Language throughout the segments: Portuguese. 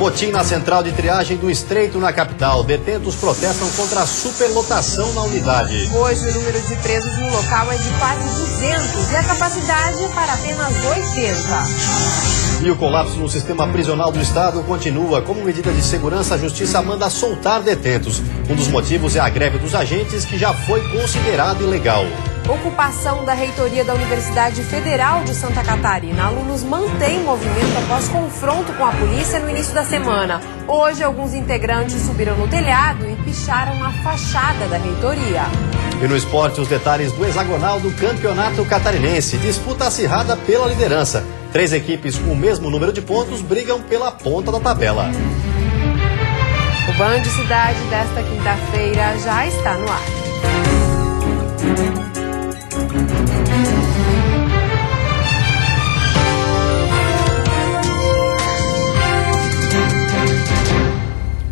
Motim na central de triagem do Estreito, na capital. Detentos protestam contra a superlotação na unidade. Hoje o número de presos no local é de quase 200 e a capacidade é para apenas 80. E o colapso no sistema prisional do estado continua. Como medida de segurança, a justiça manda soltar detentos. Um dos motivos é a greve dos agentes, que já foi considerada ilegal. Ocupação da reitoria da Universidade Federal de Santa Catarina. Alunos mantêm movimento após confronto com a polícia no início da semana. Hoje, alguns integrantes subiram no telhado e picharam a fachada da reitoria. E no esporte, os detalhes do hexagonal do Campeonato Catarinense. Disputa acirrada pela liderança. 3 equipes com o mesmo número de pontos brigam pela ponta da tabela. O Band Cidade desta quinta-feira já está no ar.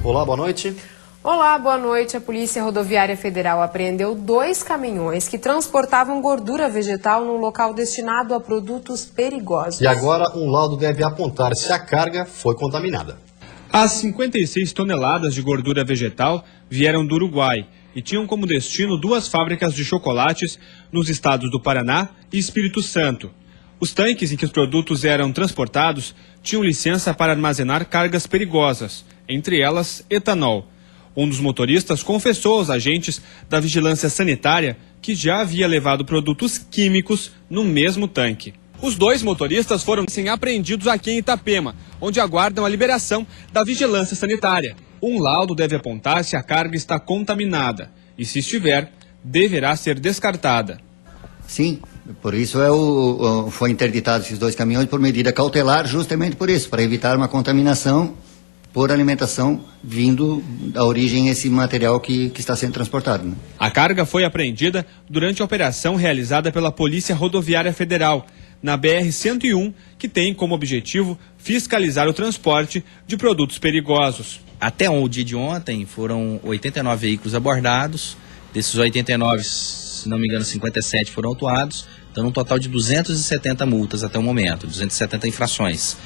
Olá, boa noite. Olá, boa noite. A Polícia Rodoviária Federal apreendeu 2 caminhões que transportavam gordura vegetal num local destinado a produtos perigosos. E agora um laudo deve apontar se a carga foi contaminada. As 56 toneladas de gordura vegetal vieram do Uruguai e tinham como destino 2 fábricas de chocolates nos estados do Paraná e Espírito Santo. Os tanques em que os produtos eram transportados tinham licença para armazenar cargas perigosas, entre elas etanol. Um dos motoristas confessou aos agentes da Vigilância Sanitária que já havia levado produtos químicos no mesmo tanque. Os 2 motoristas foram apreendidos aqui em Itapema, onde aguardam a liberação da Vigilância Sanitária. Um laudo deve apontar se a carga está contaminada e, se estiver, deverá ser descartada. Sim, por isso foi interditado esses 2 caminhões por medida cautelar, justamente por isso, para evitar uma contaminação por alimentação vindo da origem esse material que está sendo transportado. Né? A carga foi apreendida durante a operação realizada pela Polícia Rodoviária Federal, na BR-101, que tem como objetivo fiscalizar o transporte de produtos perigosos. Até o dia de ontem foram 89 veículos abordados, desses 89, se não me engano, 57 foram autuados, dando um total de 270 multas até o momento, 270 infrações.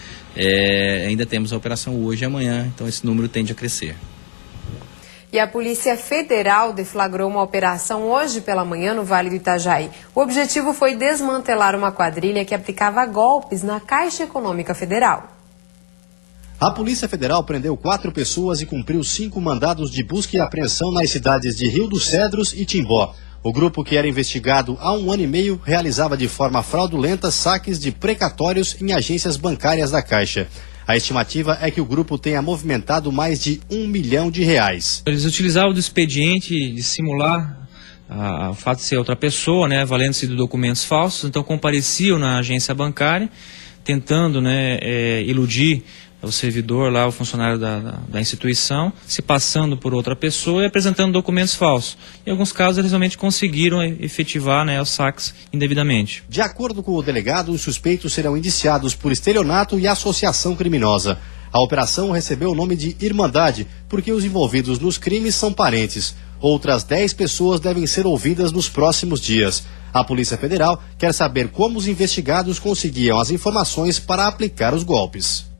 Ainda temos a operação hoje e amanhã, então esse número tende a crescer. E a Polícia Federal deflagrou uma operação hoje pela manhã no Vale do Itajaí. O objetivo foi desmantelar uma quadrilha que aplicava golpes na Caixa Econômica Federal. A Polícia Federal prendeu 4 pessoas e cumpriu 5 mandados de busca e apreensão nas cidades de Rio dos Cedros e Timbó. O grupo, que era investigado há 1 ano e meio, realizava de forma fraudulenta saques de precatórios em agências bancárias da Caixa. A estimativa é que o grupo tenha movimentado mais de R$1 milhão. Eles utilizavam do expediente de simular o fato de ser outra pessoa, né, valendo-se de documentos falsos, então compareciam na agência bancária, tentando, né, iludir o servidor lá, o funcionário da instituição, se passando por outra pessoa e apresentando documentos falsos. Em alguns casos, eles realmente conseguiram efetivar, né, os saques indevidamente. De acordo com o delegado, os suspeitos serão indiciados por estelionato e associação criminosa. A operação recebeu o nome de Irmandade, porque os envolvidos nos crimes são parentes. Outras 10 pessoas devem ser ouvidas nos próximos dias. A Polícia Federal quer saber como os investigados conseguiam as informações para aplicar os golpes.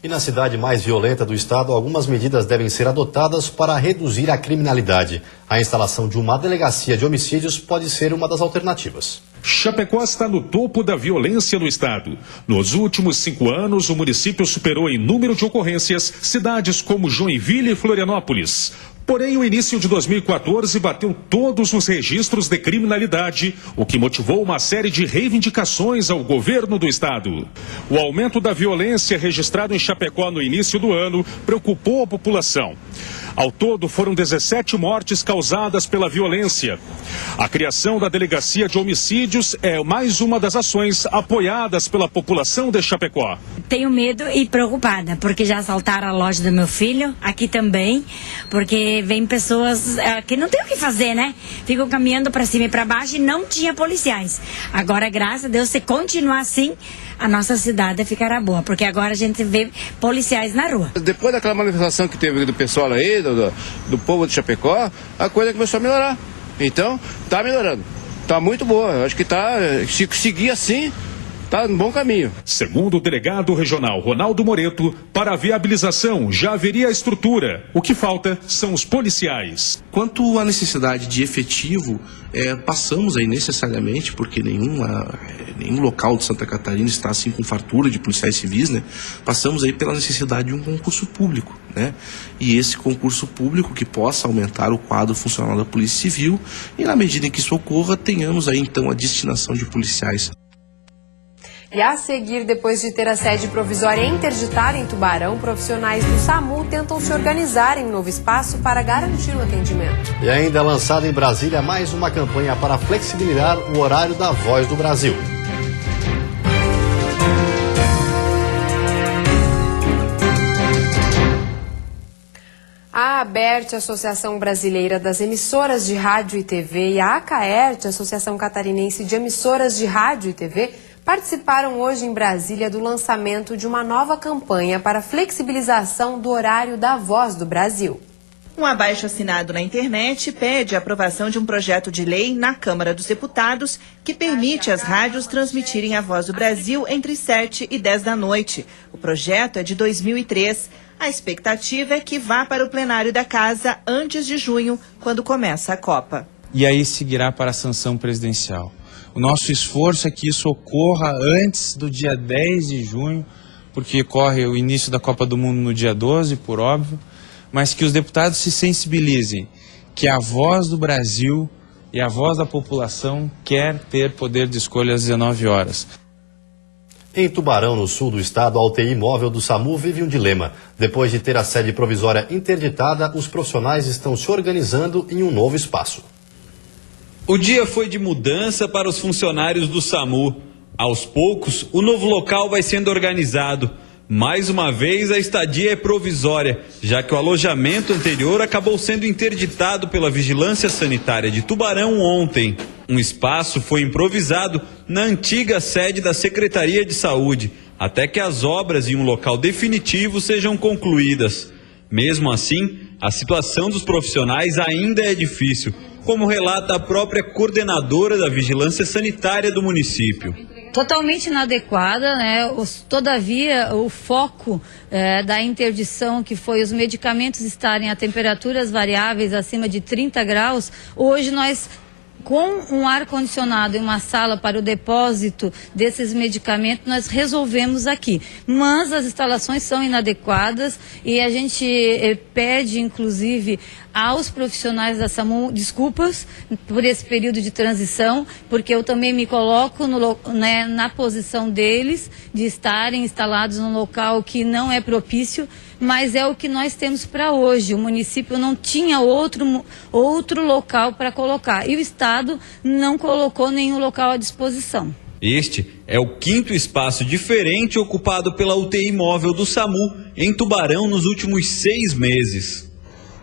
E na cidade mais violenta do estado, algumas medidas devem ser adotadas para reduzir a criminalidade. A instalação de uma delegacia de homicídios pode ser uma das alternativas. Chapecó está no topo da violência no estado. Nos últimos 5 anos, o município superou em número de ocorrências cidades como Joinville e Florianópolis. Porém, o início de 2014 bateu todos os registros de criminalidade, o que motivou uma série de reivindicações ao governo do estado. O aumento da violência registrado em Chapecó no início do ano preocupou a população. Ao todo, foram 17 mortes causadas pela violência. A criação da Delegacia de Homicídios é mais uma das ações apoiadas pela população de Chapecó. Tenho medo e preocupada, porque já assaltaram a loja do meu filho, aqui também, porque vem pessoas que não tem o que fazer, né? Ficam caminhando para cima e para baixo e não tinha policiais. Agora, graças a Deus, se continuar assim, a nossa cidade ficará boa, porque agora a gente vê policiais na rua. Depois daquela manifestação que teve do pessoal aí, do povo de Chapecó, a coisa começou a melhorar. Então, tá melhorando. Tá muito boa. Eu acho que tá, se seguir assim, está no bom caminho. Segundo o delegado regional Ronaldo Moreto, para a viabilização já haveria a estrutura. O que falta são os policiais. Quanto à necessidade de efetivo, passamos aí necessariamente, porque nenhum local de Santa Catarina está assim com fartura de policiais civis, né? Passamos aí pela necessidade de um concurso público, né? E esse concurso público que possa aumentar o quadro funcional da Polícia Civil e, na medida em que isso ocorra, tenhamos aí então a destinação de policiais. E a seguir, depois de ter a sede provisória interditada em Tubarão, profissionais do SAMU tentam se organizar em um novo espaço para garantir o atendimento. E ainda lançada em Brasília mais uma campanha para flexibilizar o horário da Voz do Brasil. A ABERT, Associação Brasileira das Emissoras de Rádio e TV, e a ACAERT, Associação Catarinense de Emissoras de Rádio e TV, participaram hoje em Brasília do lançamento de uma nova campanha para flexibilização do horário da Voz do Brasil. Um abaixo-assinado na internet pede a aprovação de um projeto de lei na Câmara dos Deputados que permite às rádios transmitirem a Voz do Brasil entre 7 e 10 da noite. O projeto é de 2003. A expectativa é que vá para o plenário da Casa antes de junho, quando começa a Copa. E aí seguirá para a sanção presidencial. O nosso esforço é que isso ocorra antes do dia 10 de junho, porque corre o início da Copa do Mundo no dia 12, por óbvio, mas que os deputados se sensibilizem que a voz do Brasil e a voz da população quer ter poder de escolha às 19 horas. Em Tubarão, no sul do estado, a UTI móvel do SAMU vive um dilema. Depois de ter a sede provisória interditada, os profissionais estão se organizando em um novo espaço. O dia foi de mudança para os funcionários do SAMU. Aos poucos, o novo local vai sendo organizado. Mais uma vez, a estadia é provisória, já que o alojamento anterior acabou sendo interditado pela Vigilância Sanitária de Tubarão ontem. Um espaço foi improvisado na antiga sede da Secretaria de Saúde, até que as obras em um local definitivo sejam concluídas. Mesmo assim, a situação dos profissionais ainda é difícil, como relata a própria coordenadora da Vigilância Sanitária do município. Totalmente inadequada, né? Todavia, o foco da interdição, que foi os medicamentos estarem a temperaturas variáveis acima de 30 graus, hoje nós, com um ar-condicionado e uma sala para o depósito desses medicamentos, nós resolvemos aqui. Mas as instalações são inadequadas e a gente pede, inclusive, aos profissionais da SAMU desculpas por esse período de transição, porque eu também me coloco na posição deles de estarem instalados num local que não é propício, mas é o que nós temos para hoje. O município não tinha outro local para colocar e o Estado não colocou nenhum local à disposição. Este é o 5º espaço diferente ocupado pela UTI móvel do SAMU em Tubarão nos últimos 6 meses.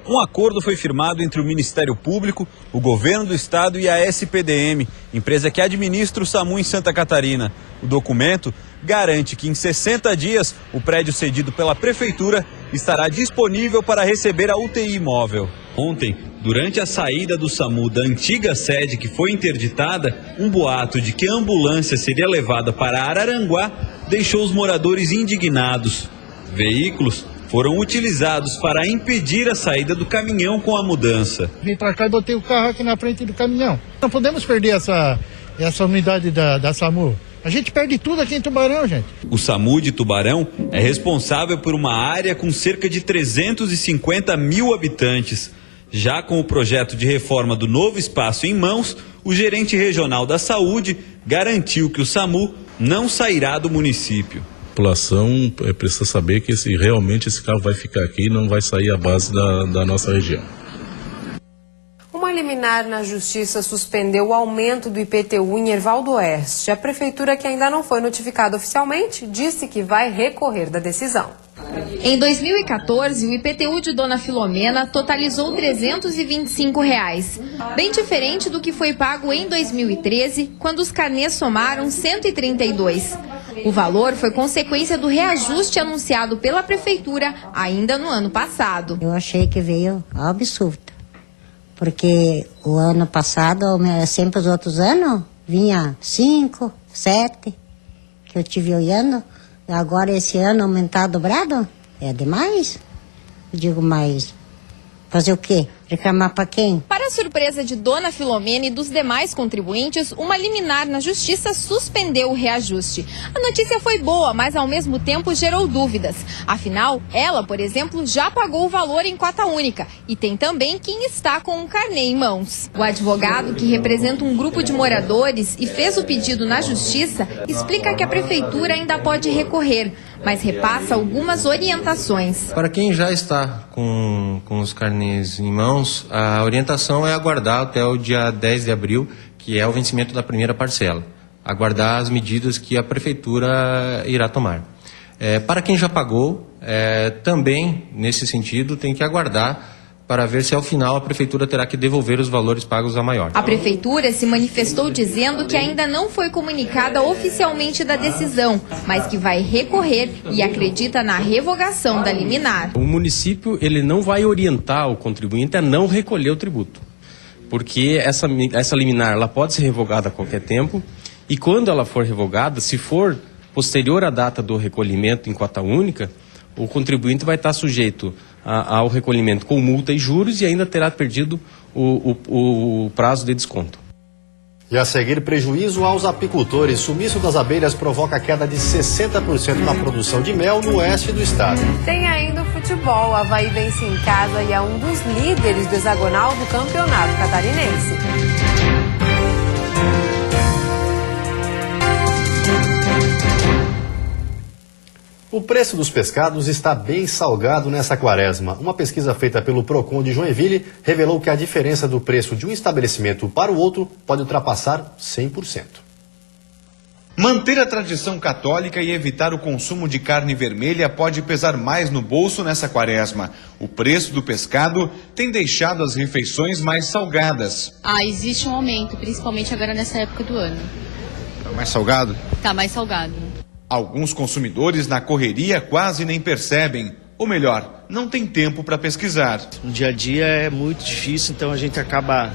Um acordo foi firmado entre o Ministério Público, o Governo do Estado e a SPDM, empresa que administra o SAMU em Santa Catarina. O documento garante que em 60 dias o prédio cedido pela Prefeitura estará disponível para receber a UTI móvel. Ontem, durante a saída do SAMU da antiga sede que foi interditada, um boato de que a ambulância seria levada para Araranguá deixou os moradores indignados. Veículos foram utilizados para impedir a saída do caminhão com a mudança. Vim para cá e botei o carro aqui na frente do caminhão. Não podemos perder essa unidade da SAMU. A gente perde tudo aqui em Tubarão, gente. O SAMU de Tubarão é responsável por uma área com cerca de 350 mil habitantes. Já com o projeto de reforma do novo espaço em mãos, o gerente regional da saúde garantiu que o SAMU não sairá do município. A população precisa saber que realmente esse carro vai ficar aqui e não vai sair à base da nossa região. Uma liminar na Justiça suspendeu o aumento do IPTU em Erval do Oeste. A Prefeitura, que ainda não foi notificada oficialmente, disse que vai recorrer da decisão. Em 2014, o IPTU de Dona Filomena totalizou R$ 325, bem diferente do que foi pago em 2013, quando os carnês somaram 132. O valor foi consequência do reajuste anunciado pela Prefeitura ainda no ano passado. Eu achei que veio absurdo, porque o ano passado, sempre os outros anos, vinha 5, 7, que eu tive olhando, agora esse ano aumentar dobrado, é demais. Eu digo, mas fazer o quê? Reclamar para quem? Para a surpresa de Dona Filomena e dos demais contribuintes, uma liminar na Justiça suspendeu o reajuste. A notícia foi boa, mas ao mesmo tempo gerou dúvidas. Afinal, ela, por exemplo, já pagou o valor em cota única e tem também quem está com um carnê em mãos. O advogado, que representa um grupo de moradores e fez o pedido na Justiça, explica que a Prefeitura ainda pode recorrer, mas repassa algumas orientações. Para quem já está com os carnês em mãos, a orientação é aguardar até o dia 10 de abril, que é o vencimento da primeira parcela. Aguardar as medidas que a Prefeitura irá tomar. Para quem já pagou, também, nesse sentido, tem que aguardar para ver se ao final a Prefeitura terá que devolver os valores pagos a maior. A Prefeitura se manifestou dizendo que ainda não foi comunicada oficialmente da decisão, mas que vai recorrer e acredita na revogação da liminar. O município ele não vai orientar o contribuinte a não recolher o tributo, porque essa liminar ela pode ser revogada a qualquer tempo e quando ela for revogada, se for posterior à data do recolhimento em cota única, o contribuinte vai estar sujeito ao recolhimento com multa e juros e ainda terá perdido o prazo de desconto. E a seguir, prejuízo aos apicultores. Sumiço das abelhas provoca queda de 60% na produção de mel no oeste do estado. Tem ainda o futebol. O Avaí vence em casa e é um dos líderes do hexagonal do campeonato catarinense. O preço dos pescados está bem salgado nessa quaresma. Uma pesquisa feita pelo Procon de Joinville revelou que a diferença do preço de um estabelecimento para o outro pode ultrapassar 100%. Manter a tradição católica e evitar o consumo de carne vermelha pode pesar mais no bolso nessa quaresma. O preço do pescado tem deixado as refeições mais salgadas. Existe um aumento, principalmente agora nessa época do ano. Tá mais salgado? Tá mais salgado. Alguns consumidores na correria quase nem percebem. Ou melhor, não tem tempo para pesquisar. No dia a dia é muito difícil, então a gente acaba,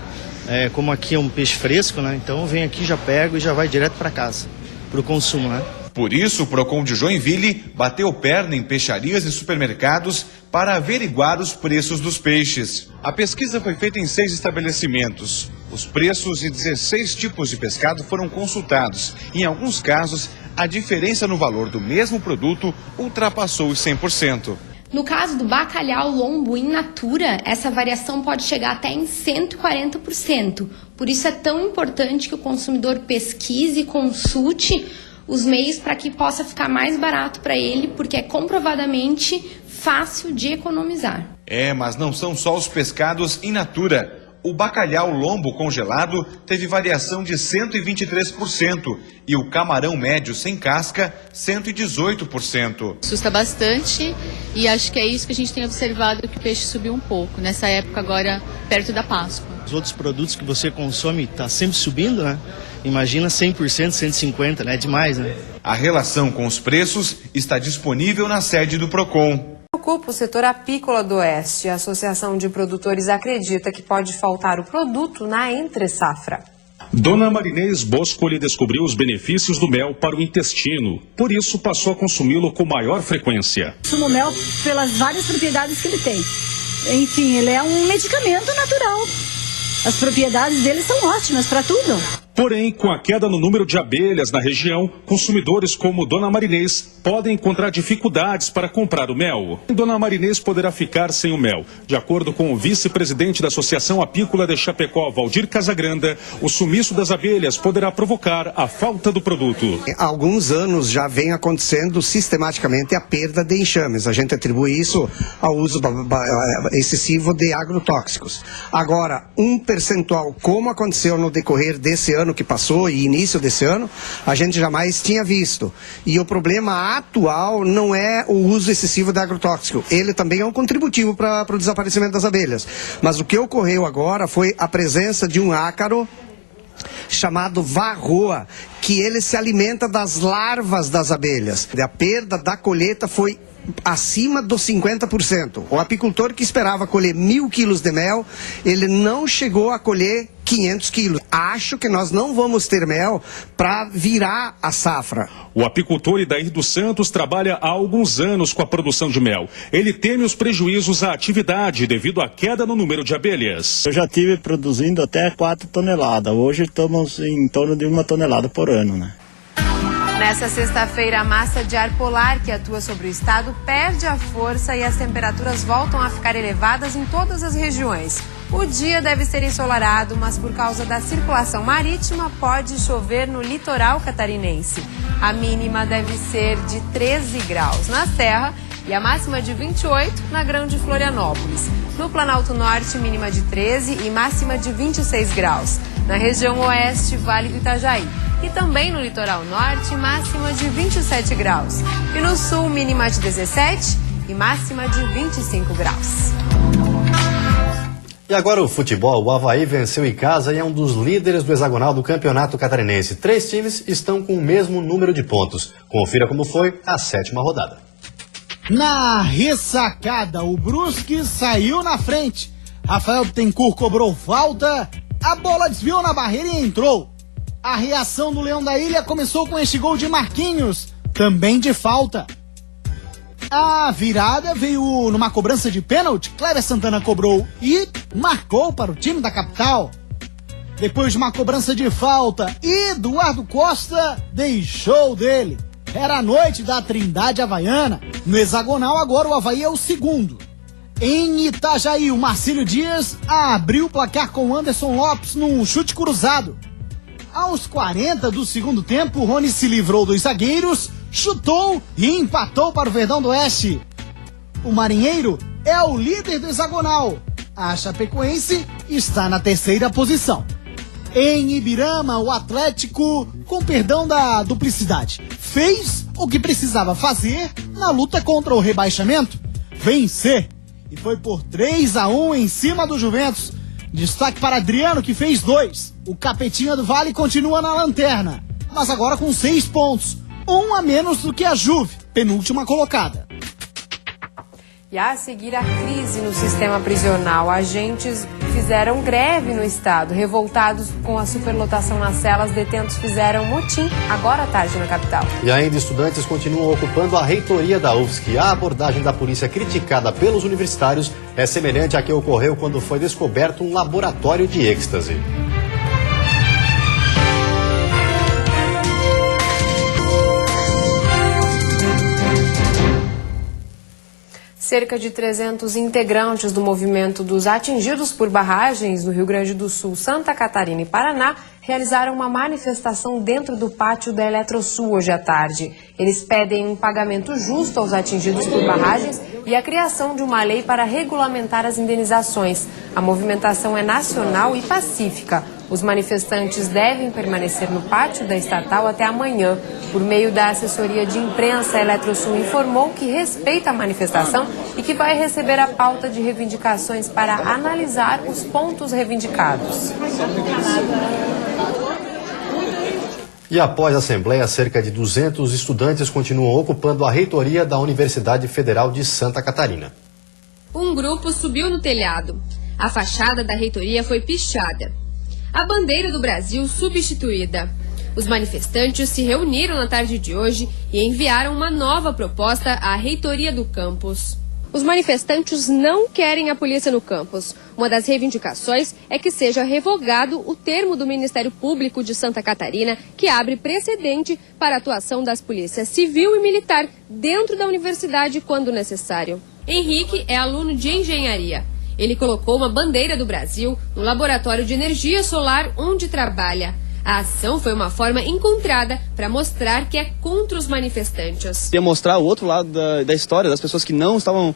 como aqui é um peixe fresco, né? Então vem aqui, já pego e já vai direto para casa, para o consumo, né? Por isso, o Procon de Joinville bateu perna em peixarias e supermercados para averiguar os preços dos peixes. A pesquisa foi feita em 6 estabelecimentos. Os preços de 16 tipos de pescado foram consultados. Em alguns casos, a diferença no valor do mesmo produto ultrapassou os 100%. No caso do bacalhau lombo in natura, essa variação pode chegar até em 140%. Por isso é tão importante que o consumidor pesquise e consulte os meios para que possa ficar mais barato para ele, porque é comprovadamente fácil de economizar. Mas não são só os pescados in natura. O bacalhau lombo congelado teve variação de 123% e o camarão médio sem casca, 118%. Assusta bastante e acho que é isso que a gente tem observado, que o peixe subiu um pouco, nessa época agora, perto da Páscoa. Os outros produtos que você consome tá sempre subindo, né? Imagina 100%, 150%, né? É demais, né? A relação com os preços está disponível na sede do Procon. Preocupa o setor apícola do Oeste. A Associação de Produtores acredita que pode faltar o produto na entre-safra. Dona Marinês Boscoli descobriu os benefícios do mel para o intestino. Por isso, passou a consumi-lo com maior frequência. Consumo mel pelas várias propriedades que ele tem. Enfim, ele é um medicamento natural. As propriedades dele são ótimas para tudo. Porém, com a queda no número de abelhas na região, consumidores como Dona Marinês podem encontrar dificuldades para comprar o mel. Dona Marinês poderá ficar sem o mel. De acordo com o vice-presidente da Associação Apícola de Chapecó, Valdir Casagranda, o sumiço das abelhas poderá provocar a falta do produto. Há alguns anos já vem acontecendo sistematicamente a perda de enxames. A gente atribui isso ao uso excessivo de agrotóxicos. Agora, um percentual, como aconteceu no decorrer desse ano que passou e início desse ano, a gente jamais tinha visto. E o problema atual não é o uso excessivo de agrotóxico. Ele também é um contributivo para o desaparecimento das abelhas. Mas o que ocorreu agora foi a presença de um ácaro chamado varroa, que ele se alimenta das larvas das abelhas. A perda da colheita foi acima dos 50%. O apicultor que esperava colher 1.000 quilos de mel, ele não chegou a colher 500 quilos. Acho que nós não vamos ter mel para virar a safra. O apicultor Idair dos Santos trabalha há alguns anos com a produção de mel. Ele teme os prejuízos à atividade devido à queda no número de abelhas. Eu já tive produzindo até 4 toneladas. Hoje estamos em torno de 1 tonelada por ano, né? Nessa sexta-feira, a massa de ar polar que atua sobre o estado perde a força e as temperaturas voltam a ficar elevadas em todas as regiões. O dia deve ser ensolarado, mas por causa da circulação marítima pode chover no litoral catarinense. A mínima deve ser de 13 graus na Serra e a máxima de 28 na Grande Florianópolis. No Planalto Norte, mínima de 13 e máxima de 26 graus. Na região oeste, Vale do Itajaí. E também no litoral norte, máxima de 27 graus. E no sul, mínima de 17 e máxima de 25 graus. E agora o futebol. O Avaí venceu em casa e é um dos líderes do hexagonal do Campeonato Catarinense. 3 times estão com o mesmo número de pontos. Confira como foi a 7ª rodada. Na ressacada, o Brusque saiu na frente. Rafael Bittencourt cobrou falta, a bola desviou na barreira e entrou. A reação do Leão da Ilha começou com este gol de Marquinhos, também de falta. A virada veio numa cobrança de pênalti, Cléber Santana cobrou e marcou para o time da capital. Depois de uma cobrança de falta, Eduardo Costa deixou dele. Era a noite da Trindade Havaiana. No hexagonal, agora o Avaí é o segundo. Em Itajaí, o Marcílio Dias abriu o placar com Anderson Lopes num chute cruzado. Aos 40 do segundo tempo, Rony se livrou dos zagueiros, chutou e empatou para o Verdão do Oeste. O Marinheiro é o líder do hexagonal. A Chapecoense está na 3ª posição. Em Ibirama, o Atlético, com perdão da duplicidade, fez o que precisava fazer na luta contra o rebaixamento, vencer. E foi por 3-1 em cima do Juventus. Destaque para Adriano, que fez 2. O Capetinha do Vale continua na lanterna, mas agora com 6 pontos. 1 a menos do que a Juve, penúltima colocada. E a seguir a crise no sistema prisional, agentes fizeram greve no estado. Revoltados com a superlotação nas celas, detentos fizeram motim agora à tarde na capital. E ainda estudantes continuam ocupando a reitoria da UFSC. A abordagem da polícia criticada pelos universitários é semelhante à que ocorreu quando foi descoberto um laboratório de êxtase. Cerca de 300 integrantes do movimento dos atingidos por barragens no Rio Grande do Sul, Santa Catarina e Paraná realizaram uma manifestação dentro do pátio da Eletrosul hoje à tarde. Eles pedem um pagamento justo aos atingidos por barragens e a criação de uma lei para regulamentar as indenizações. A movimentação é nacional e pacífica. Os manifestantes devem permanecer no pátio da estatal até amanhã. Por meio da assessoria de imprensa, a Eletrosul informou que respeita a manifestação e que vai receber a pauta de reivindicações para analisar os pontos reivindicados. E após a Assembleia, cerca de 200 estudantes continuam ocupando a reitoria da Universidade Federal de Santa Catarina. Um grupo subiu no telhado. A fachada da reitoria foi pichada. A bandeira do Brasil substituída. Os manifestantes se reuniram na tarde de hoje e enviaram uma nova proposta à reitoria do campus. Os manifestantes não querem a polícia no campus. Uma das reivindicações é que seja revogado o termo do Ministério Público de Santa Catarina, que abre precedente para a atuação das polícias civil e militar dentro da universidade quando necessário. Henrique é aluno de engenharia. Ele colocou uma bandeira do Brasil no laboratório de energia solar onde trabalha. A ação foi uma forma encontrada para mostrar que é contra os manifestantes. Queria mostrar o outro lado da história, das pessoas que não estavam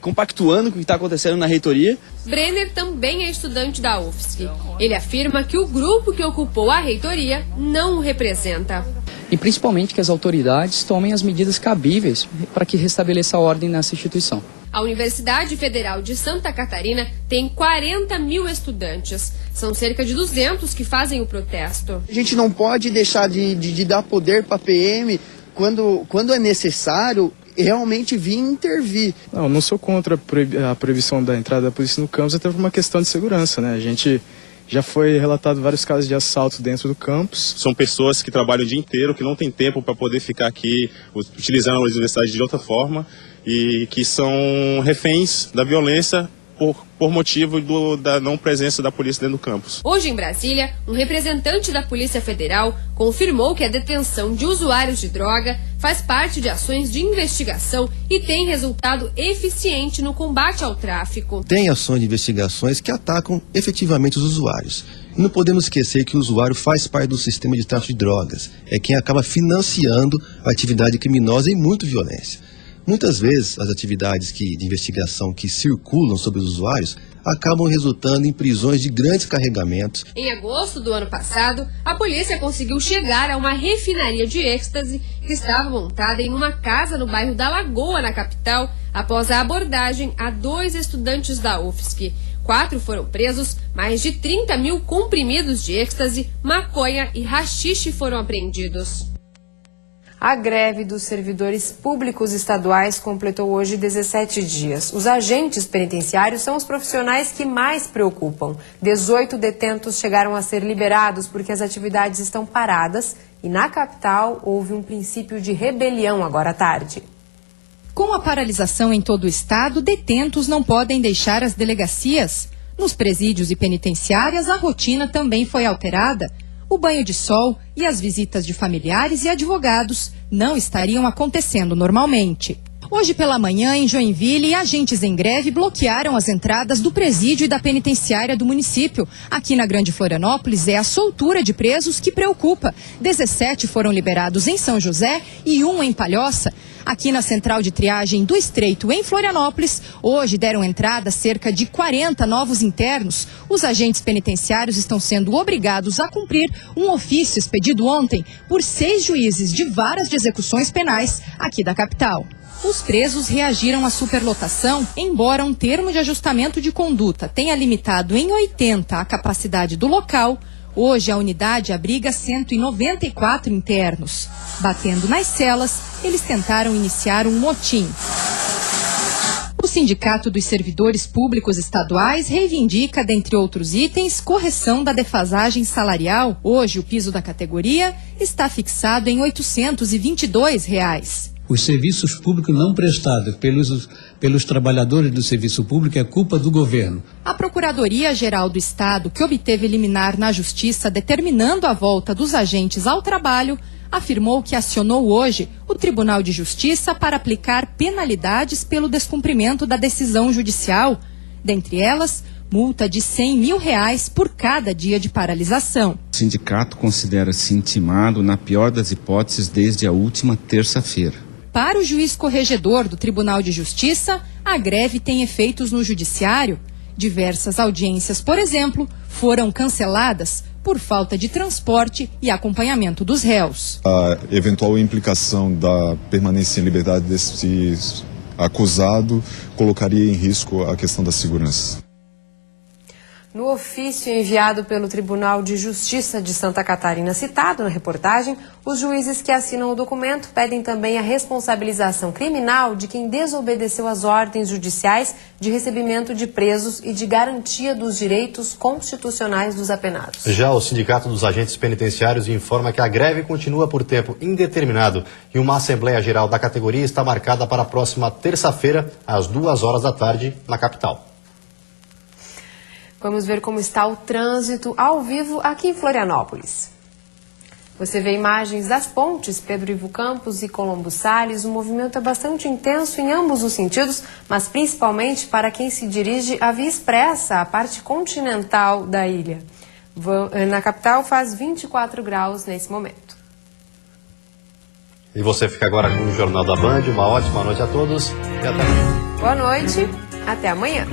compactuando com o que está acontecendo na reitoria. Brenner também é estudante da UFSC. Ele afirma que o grupo que ocupou a reitoria não o representa. E principalmente que as autoridades tomem as medidas cabíveis para que restabeleça a ordem nessa instituição. A Universidade Federal de Santa Catarina tem 40 mil estudantes. São cerca de 200 que fazem o protesto. A gente não pode deixar de dar poder para a PM quando é necessário realmente vir intervir. Não sou contra a proibição da entrada da polícia no campus, até por uma questão de segurança, né? A gente já foi relatado vários casos de assalto dentro do campus. São pessoas que trabalham o dia inteiro, que não têm tempo para poder ficar aqui utilizando a universidade de outra forma e que são reféns da violência por motivo da não presença da polícia dentro do campus. Hoje, em Brasília, um representante da Polícia Federal confirmou que a detenção de usuários de droga faz parte de ações de investigação e tem resultado eficiente no combate ao tráfico. Tem ações de investigações que atacam efetivamente os usuários. E não podemos esquecer que o usuário faz parte do sistema de tráfico de drogas. É quem acaba financiando a atividade criminosa e muito violência. Muitas vezes, as atividades de investigação que circulam sobre os usuários acabam resultando em prisões de grandes carregamentos. Em agosto do ano passado, a polícia conseguiu chegar a uma refinaria de êxtase que estava montada em uma casa no bairro da Lagoa, na capital, após a abordagem a 2 estudantes da UFSC. 4 foram presos, mais de 30 mil comprimidos de êxtase, maconha e haxixe foram apreendidos. A greve dos servidores públicos estaduais completou hoje 17 dias. Os agentes penitenciários são os profissionais que mais preocupam. 18 detentos chegaram a ser liberados porque as atividades estão paradas e na capital houve um princípio de rebelião agora à tarde. Com a paralisação em todo o estado, detentos não podem deixar as delegacias. Nos presídios e penitenciárias, a rotina também foi alterada. O banho de sol e as visitas de familiares e advogados não estariam acontecendo normalmente. Hoje pela manhã, em Joinville, agentes em greve bloquearam as entradas do presídio e da penitenciária do município. Aqui na Grande Florianópolis é a soltura de presos que preocupa. 17 foram liberados em São José e 1 em Palhoça. Aqui na central de triagem do Estreito, em Florianópolis, hoje deram entrada cerca de 40 novos internos. Os agentes penitenciários estão sendo obrigados a cumprir um ofício expedido ontem por 6 juízes de varas de execuções penais aqui da capital. Os presos reagiram à superlotação, embora um termo de ajustamento de conduta tenha limitado em 80 a capacidade do local. Hoje, a unidade abriga 194 internos. Batendo nas celas, eles tentaram iniciar um motim. O Sindicato dos Servidores Públicos Estaduais reivindica, dentre outros itens, correção da defasagem salarial. Hoje, o piso da categoria está fixado em R$ 822. Os serviços públicos não prestados pelos trabalhadores do serviço público é culpa do governo. A Procuradoria-Geral do Estado, que obteve liminar na Justiça determinando a volta dos agentes ao trabalho, afirmou que acionou hoje o Tribunal de Justiça para aplicar penalidades pelo descumprimento da decisão judicial. Dentre elas, multa de R$ 100 mil por cada dia de paralisação. O sindicato considera-se intimado, na pior das hipóteses, desde a última terça-feira. Para o juiz corregedor do Tribunal de Justiça, a greve tem efeitos no judiciário. Diversas audiências, por exemplo, foram canceladas por falta de transporte e acompanhamento dos réus. A eventual implicação da permanência em liberdade desse acusado colocaria em risco a questão da segurança. No ofício enviado pelo Tribunal de Justiça de Santa Catarina, citado na reportagem, os juízes que assinam o documento pedem também a responsabilização criminal de quem desobedeceu às ordens judiciais de recebimento de presos e de garantia dos direitos constitucionais dos apenados. Já o Sindicato dos Agentes Penitenciários informa que a greve continua por tempo indeterminado e uma Assembleia Geral da categoria está marcada para a próxima terça-feira, às 14h, na capital. Vamos ver como está o trânsito ao vivo aqui em Florianópolis. Você vê imagens das pontes Pedro Ivo Campos e Colombo Salles. O movimento é bastante intenso em ambos os sentidos, mas principalmente para quem se dirige à Via Expressa, a parte continental da ilha. Na capital faz 24 graus nesse momento. E você fica agora com o Jornal da Band. Uma ótima noite a todos e até amanhã. Boa noite, até amanhã.